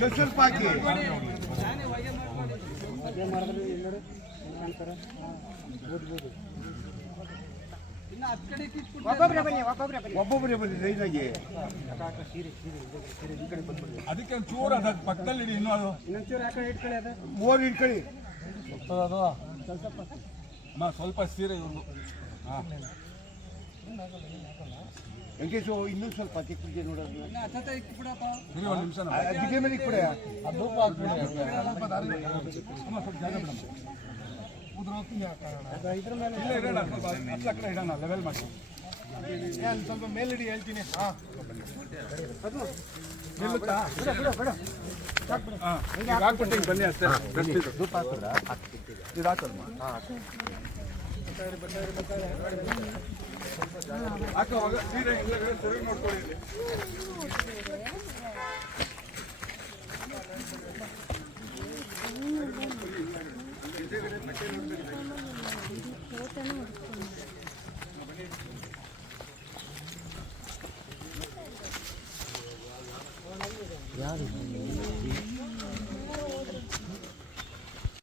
ಸ್ವಲ್ಪ ಹಾಕಿ ಒಬ್ಬೊಬ್ಬರೇ ಬನ್ನಿ ಲೈನಾಗಿ ಅದಕ್ಕೆ ಒಂದು ಚೂರು ಅದ ಪಕ್ಕದಲ್ಲಿ ಇಡಿ ಇನ್ನೂ ಅದು ಮೂವರು ಇಟ್ಕೊಳ್ಳಿ ಅದು. ಸ್ವಲ್ಪ ಸೀರೆ ಇವ್ರದ್ದು ಹಾಂ. ವೆಂಕಟೇಶು ಇನ್ನೂ ಸ್ವಲ್ಪ ಕೆತ್ತಿಗೆ ನೋಡೋದು ಇಡೋಣ ಲೆವೆಲ್ ಮಾಡಿ. ನಾನು ಸ್ವಲ್ಪ ಮೇಲಿಡಿ ಹೇಳ್ತೀನಿ. ಹಾಂ. ಬನ್ನಿ ಅಷ್ಟೇ. ಇದು ಇದು ಹಾಕಲ್ಮ ಹಾಕುವಾಗ ಸೀರೆ ಹಿಂದೆ ಸರಿ ನೋಡ್ಕೊಳ್ಳಿ ಇಲ್ಲಿ.